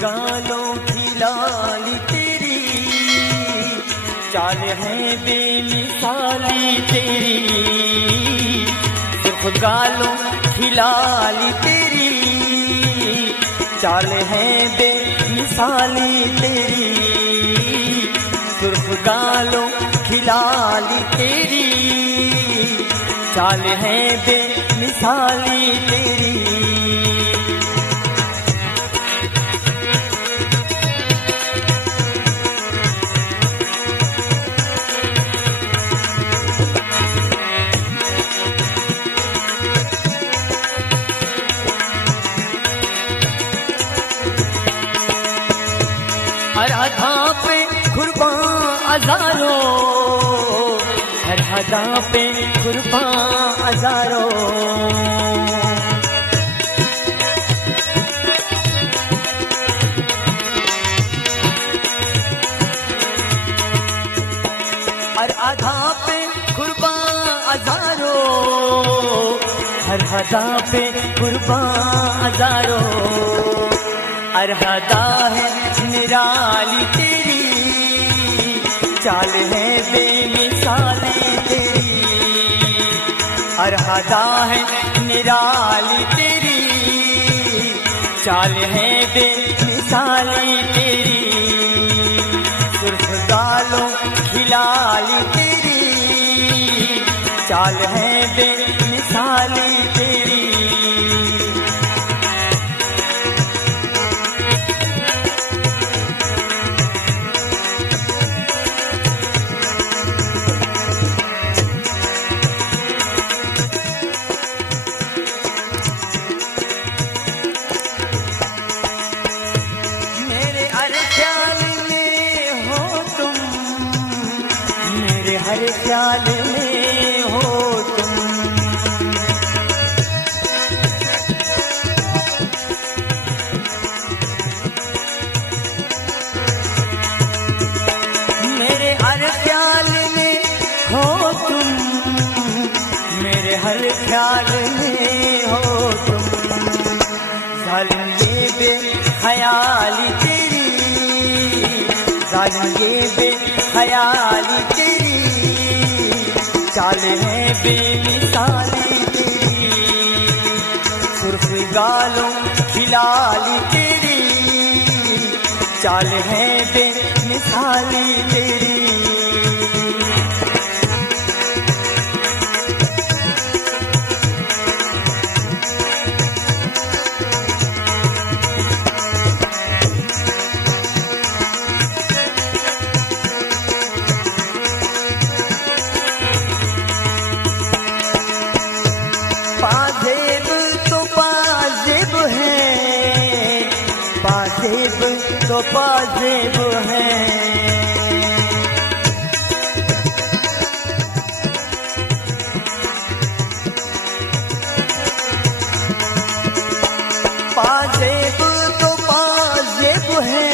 गालों की लाली तेरी, चाल है बेमिसाली तेरी। सुर्ख गालों की लाली तेरी, चाल है बेमिसाली तेरी। सुर्ख गालों की लाली तेरी, चाल है बेमिसाली तेरी। हर अदा पे कुर्बान हजारों, हर अदा पे कुर्बान हजारों। हर अदा पे कुर्बान हजारों, हर अदा पे कुर्बान हजारों। हर अदा है निराली तेरी, चाल है बेमिसाली तेरी। हर अदा है निराली तेरी, चाल है बेमिसाली तेरी। सुर्ख गालों की लाली तेरी, चाल है बेमिसाली तेरी। हर ख्याल में हो तुम, मेरे हर ख्याल में हो तुम, मेरे हर ख्याल में हो तुम। जालिम ये बेख्याली तेरी, जालिम ये बेख्याली तेरी। चाल है बेमिसाली तेरी, सुर्ख गालों की लाली तेरी, चाल है बेमिसाली तेरी। पाजेब तो पाजेब है, पाजेब तो पाजेब है। पाजेब तो पाजेब है,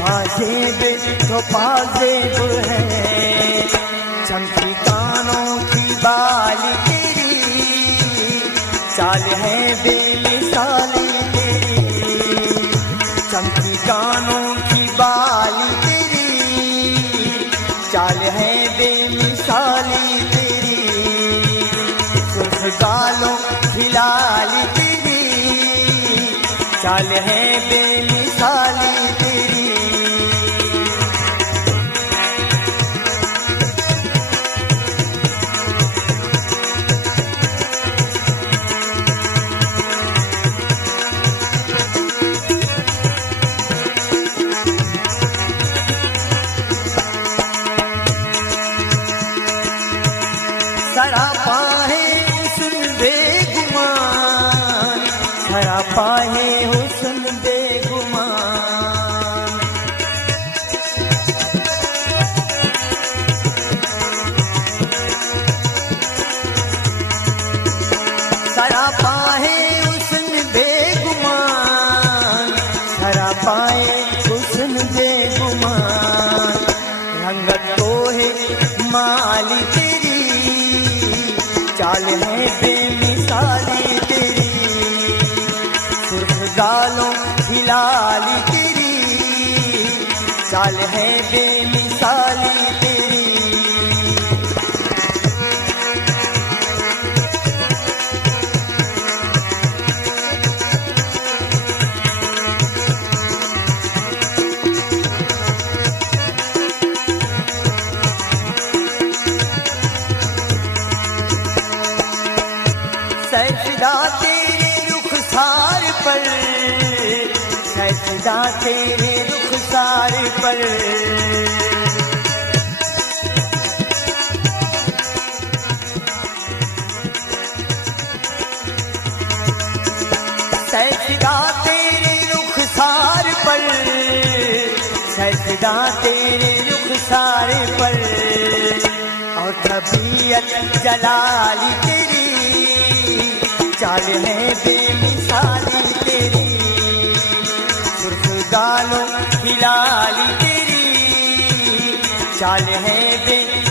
पाजेब तो पाजेब है। चमकी कानों की बाली चाल है बेमिसाली तेरी। चमकी कानों की बाली तेरी, चाल है बेमिसाली तेरी। सुर्ख गालों की लाली तेरी, चाल है बेमिसाली तेरी। सरापा है हुस्न बेगुमान, सरापा है हुस्न सजदा तेरे रुखसार पर, सजदा तेरे रुखसार पर। सजदा तेरे रुखसार पर, सजदा तेरे रुखसार पर। और तबीयत जलाली तेरी, चाल है बेमिसाली तेरी। सुर्ख गालों की लाली तेरी, चाल है बे